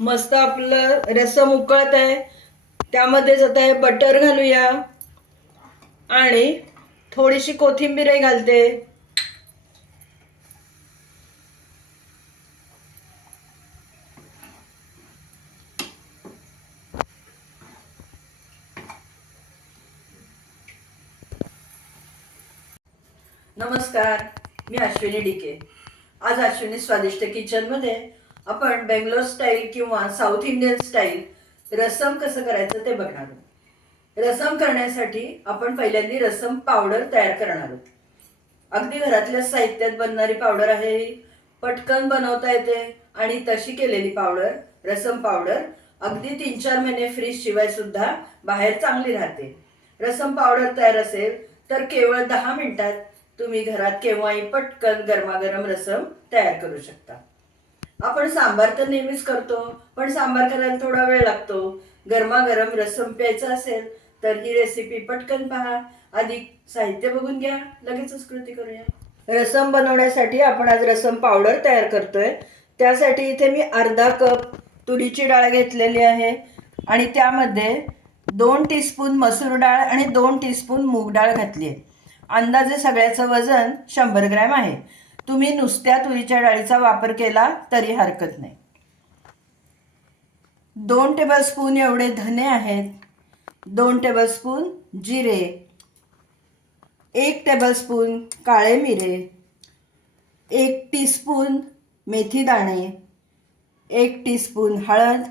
मस्त आपलं रसम उकळत आहे. त्यामध्येच आता हे बटर घालूया. आणि थोडीशी कोथिंबीरही घालते. नमस्कार मी अश्विनी डिके आज अश्विनी स्वादिष्ट किचनमध्ये आपण बेंगलोर स्टाईल किंवा साऊथ इंडियन स्टाईल रसम कसं करायचं ते बघणार आहोत. रसम करण्यासाठी आपण पहिल्यांदा रसम पावडर तयार करणार आहोत. अगदी घरातल्या साहित्यात बनणारी पावडर आहे ही पटकन बनवता येते आणि तशी केलेली पावडर रसम पावडर अगदी तीन चार महिने फ्रीज शिवाय सुद्धा बाहेर चांगली राहते. रसम पावडर तयार असेल तर केवळ दहा मिनिटात तुम्ही घरात केव्हाही पटकन गरमागरम रसम तयार करू शकता. आपण सांबार तर नेहमीच करतो पण सांबार करायला थोडा वेळ लागतो. गरमागरम रसम प्यायचा असेल तर ही रेसिपी पटकन पहा. अधिक साहित्य बघून घ्या. लगेचच कृती करूया. रसम बनवण्यासाठी आपण आज रसम पावडर तयार करतोय. त्यासाठी इथे मी अर्धा कप तुरीची डाळ घेतलेली आहे. आणि त्यामध्ये दोन टीस्पून मसूर डाळ आणि दोन टीस्पून मूग डाळ घातली आहे. अंदाजे सगळ्याचं वजन शंभर ग्रॅम आहे. तुम्ही नुसत्या तुरीच्या डाळीचा वापर केला तरी हरकत नाही. दोन टेबलस्पून एवढे धने आहेत. दोन टेबलस्पून जिरे. एक टेबलस्पून काळे मिरे. एक टीस्पून मेथी दाणे. एक टीस्पून हळद.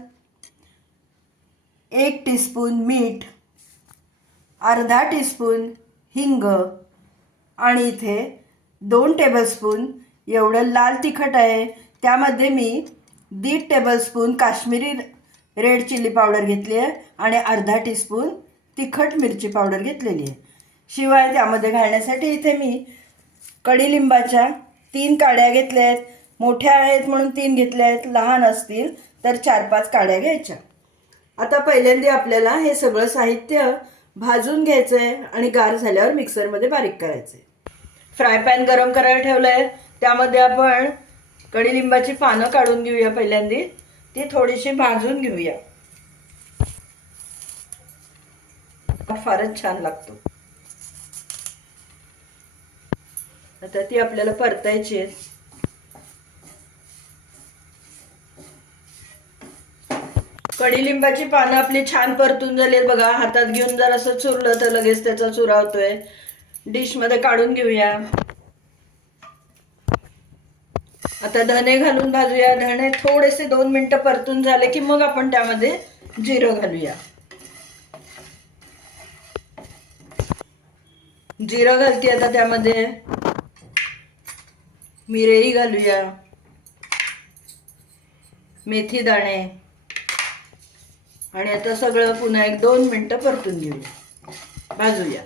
एक टीस्पून मीठ. अर्धा टीस्पून हिंग. आणि इथे दोन टेबलस्पून एवढं लाल तिखट आहे. त्यामध्ये मी दीड tablespoon Kashmiri red chilli powder घेतली आहे आणि अर्धा टीस्पून तिखट मिरची पावडर घेतलेली आहे. शिवाय त्यामध्ये घालण्यासाठी इथे मी कडीलिंबाच्या तीन काड्या घेतल्या आहेत. मोठ्या आहेत म्हणून तीन घेतल्या आहेत. लहान असतील तर चार पाच काड्या घ्यायच्या. आता पहिल्यांदा आपल्याला हे सगळं साहित्य भाजून घ्यायचं आहे आणि गार झाल्यावर मिक्सरमध्ये बारीक करायचं आहे फ्राय पॅन गरम करायला ठेवलं आहे त्यामध्ये आपण कडीलिंबाची पानं काढून घेऊया पहिल्यांदा. ती थोडीशी भाजून घेऊया. फारच छान लागतो. आता ती आपल्याला परतायची आहे. कडीलिंबाची पानं आपली छान परतून झाली आहेत बघा. हातात घेऊन जर असं चुरलं तर लगेच त्याचा चुरा होतोय. डिशमध्ये काढून घेऊया. आता धने घालून भाजूया. धणे थोडेसे दोन मिनिटं परतून झाले की मग आपण त्यामध्ये जिरं घालूया. जिरं घालते आता त्यामध्ये. मिरेही घालूया. मेथी दाणे. आणि आता सगळं पुन्हा एक दोन मिनटं परतून घेऊया. भाजूया.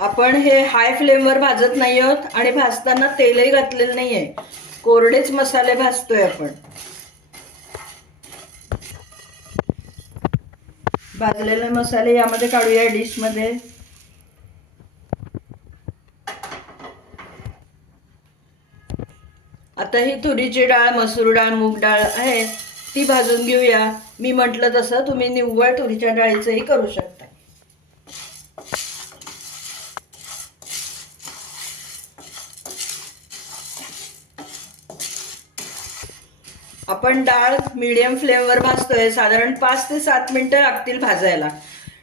आपण हे हाय फ्लेमवर भाजत नाही आहोत आणि भाजताना तेलही घातलेलं नाहीये. कोरडेच मसाले भाजतोय आपण. भाजलेले मसाले यामध्ये काढूया डिशमध्ये आता ही तुरीची डाळ मसूर डाळ मूग डाळ आहे ती भाजून घेऊया. मी म्हटलं तसं तुम्ही निव्वळ तुरीच्या डाळीचंही करू शकता. आपण डाळ मीडियम फ्लेमवर भाजतोय. साधारण पाच ते सात मिनिटं लागतील भाजायला.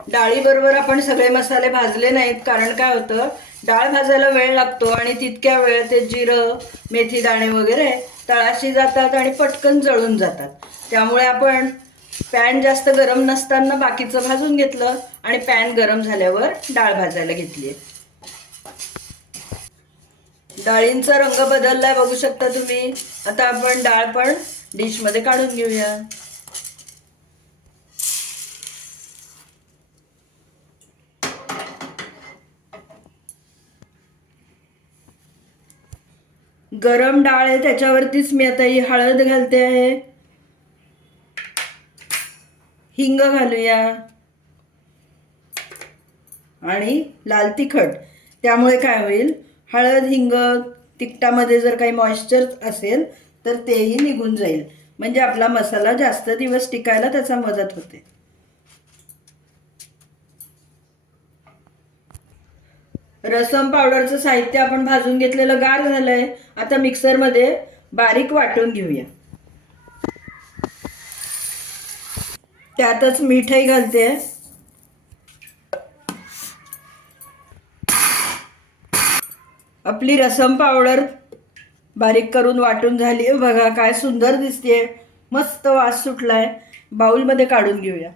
डाळीबरोबर आपण सगळे मसाले भाजले नाहीत. कारण काय होतं? डाळ भाजायला वेळ लागतो आणि तितक्या वेळ ते जिरं मेथी दाणे वगैरे तळाशी जातात आणि पटकन जळून जातात. त्यामुळे आपण पॅन जास्त गरम नसताना बाकीचं भाजून घेतलं आणि पॅन गरम झाल्यावर डाळ भाजायला घेतली डाळींचा रंग बदललाय बघू शकता तुम्ही. आता आपण डाळ पण डिशमध्ये काढून घेऊया. गरम डाळ आहे त्याच्यावरतीच मी आता ही हळद घालते आहे. हिंग घालूया. आणि लाल तिखट. त्यामुळे काय होईल? हळद हिंग तिखटामध्ये जर काही मॉइश्चर असेल तर तेही निघून जाईल. म्हणजे आपला मसाला जास्त दिवस टिकायला त्याचा मदत होते. रसम पावडरचं साहित्य आपण भाजून घेतलेलं गार झालंय. आता मिक्सरमध्ये बारीक वाटून घेऊया. त्यातच मीठही घालते. आपली रसम पावडर बारीक करून वाटून झाली. बघा काय सुंदर दिसते मस्त वास सुटलाय. बाउलमध्ये काढून घेऊया.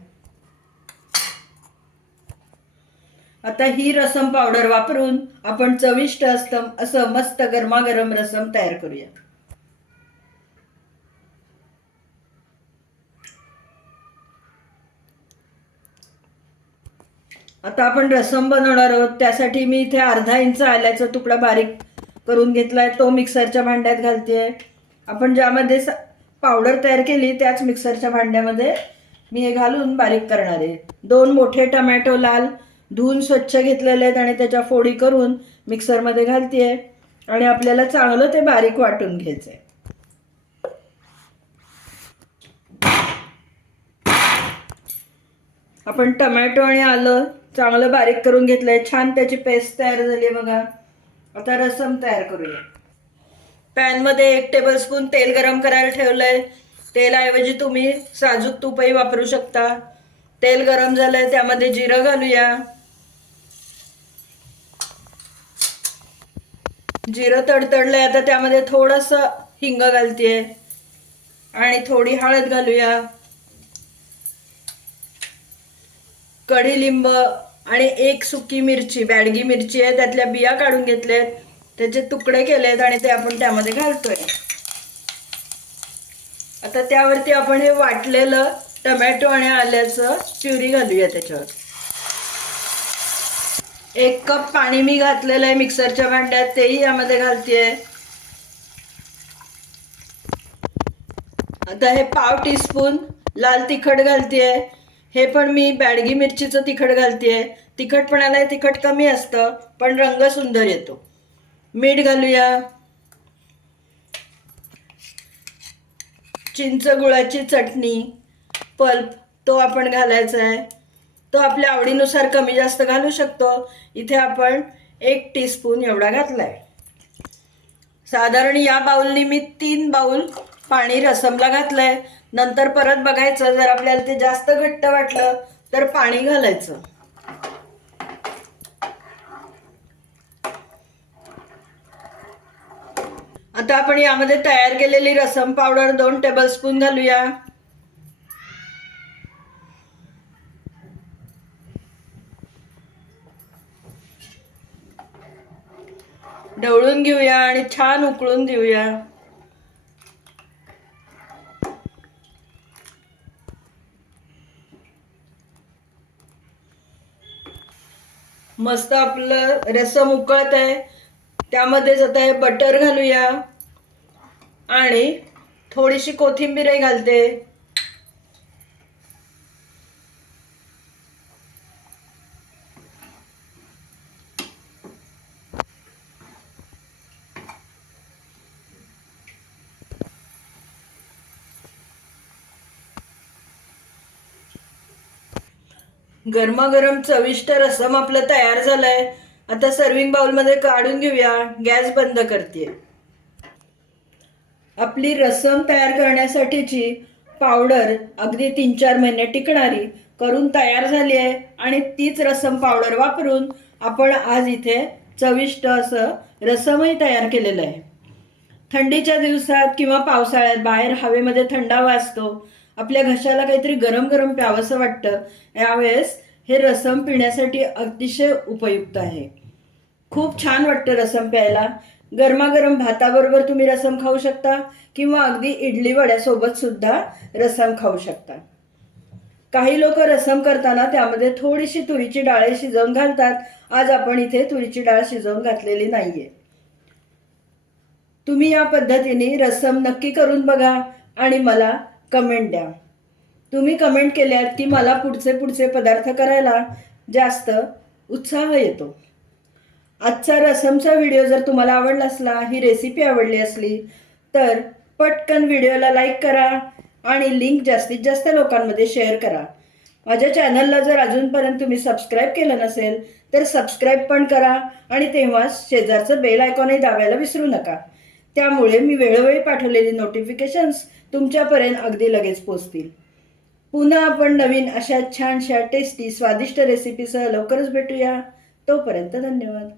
आता ही रसम पावडर वापरून आपण चविष्ट असतं असं मस्त गरमागरम रसम तयार करूया. आता आपण रसम बनवणार आहोत. त्यासाठी मी इथे अर्धा इंच आल्याचा तुकडा बारीक करून घेतलाय. तो मिक्सरच्या भांड्यात घालते आपण ज्यामध्ये पावडर तयार केली त्याच मिक्सरच्या भांड्यामध्ये मी हे घालून बारीक करणार आहे. दोन मोठे टमॅटो लाल धुवून स्वच्छ घेतलेले आहेत आणि त्याच्या फोडी करून मिक्सरमध्ये घालते आणि आपल्याला चांगलं ते बारीक वाटून घ्यायचं आहे आपण टमॅटो आणि आलं चांगलं बारीक करून घेतलंय. छान त्याची पेस्ट तयार झाली आहे बघा. आता रसम तयार करूया. पॅनमध्ये एक टेबलस्पून तेल गरम करायला ठेवलंय. तेलाऐवजी तुम्ही साजूक तुपही वापरू शकता. तेल गरम झालंय त्यामध्ये जिरं घालूया. जिरं तडतडलंय आता त्यामध्ये थोडंसं हिंग घालतेय. आणि थोडी हळद घालूया. कढी लिंब आणि एक सुकी मिरची बॅडगी मिरची आहे त्यातल्या बिया काढून घेतल्यात. त्याचे तुकडे केलेत आणि ते आपण त्यामध्ये घालतोय. आता त्यावरती आपण हे वाटलेलं टमॅटो आणि आल्याचं प्युरी घालूया त्याच्यावर. एक कप पाणी मी घातलेलं आहे मिक्सरच्या भांड्यात तेही यामध्ये घालतेय. आता हे पाव टीस्पून लाल तिखट घालतेय. हे पण मी बॅडगी मिरचीचं तिखट घालतेय. तिखटपणाला हे तिखट कमी असतं पण रंग सुंदर येतो. मीठ घालूया. चिंच गुळाची चटणी पल्प तो आपण घालायचा आहे तो आपल्या आवडीनुसार कमी जास्त घालू शकतो. इथे आपण एक टीस्पून एवढा घातलाय. साधारण या बाऊलनी मी तीन बाऊल पाणी रसमला घातलं आहे नंतर परत बघायचं जर आपल्याला ते जास्त घट्ट वाटलं तर पाणी घालायचं. आता आपण यामध्ये तयार केलेली रसम पावडर दोन टेबलस्पून घालूया. ढवळून घेऊया आणि छान उकळून देऊया. मस्त आपलं रसम उकळत आहे. त्यामध्येच आता हे बटर घालूया. आणि थोडीशी कोथिंबीरही घालते. गरमागरम चविष्ट रसम आपलं तयार झालंय. आता सर्विंग बाउलमध्ये काढून घेऊया. गॅस बंद करते आपली रसम तयार करण्यासाठीची पावडर अगदी तीन चार महिने टिकणारी करून तयार झाली आहे आणि तीच रसम पावडर वापरून आपण आज इथे चविष्ट असं रसमही तयार केलेलं आहे. थंडीच्या दिवसात किंवा पावसाळ्यात बाहेर हवेमध्ये थंडावा असतो आपल्या घशाला काहीतरी गरम गरम प्यावंसं वाटतं. यावेळेस हे रसम पिण्यासाठी अतिशय उपयुक्त आहे. खूप छान वाटतं रसम प्यायला. गरमागरम भाताबरोबर तुम्ही रसम खाऊ शकता किंवा अगदी इडली वड्यासोबत सुद्धा रसम खाऊ शकता. काही लोक रसम करताना त्यामध्ये थोडीशी तुरीची डाळ शिजवून घालतात. आज आपण इथे तुरीची डाळ शिजवून घातलेली नाहीये. तुम्ही या पद्धतीने रसम नक्की करून बघा आणि मला कमेंट द्या. तुम्ही कमेंट केल्यात की मला पुढचे पुढचे पदार्थ करायला जास्त उत्साह येतो. आजचा रसमचा व्हिडिओ जर तुम्हाला आवडला असला ही रेसिपी आवडली असली तर पटकन व्हिडिओला लाईक करा आणि लिंक जास्तीत जास्त लोकांमध्ये शेअर करा. माझ्या चॅनलला जर अजूनपर्यंत तुम्ही सबस्क्राईब केलं नसेल तर सबस्क्राईब पण करा आणि तेव्हाच शेजारचं बेल आयकॉनही दाबायला विसरू नका. त्यामुळे मी वेळोवेळी पाठवलेली नोटिफिकेशन्स तुमच्यापर्यंत अगदी लगेच पोचतील. पुन्हा आपण नवीन अशा छानशा टेस्टी स्वादिष्ट रेसिपीसह लवकरच भेटूया. तोपर्यंत धन्यवाद.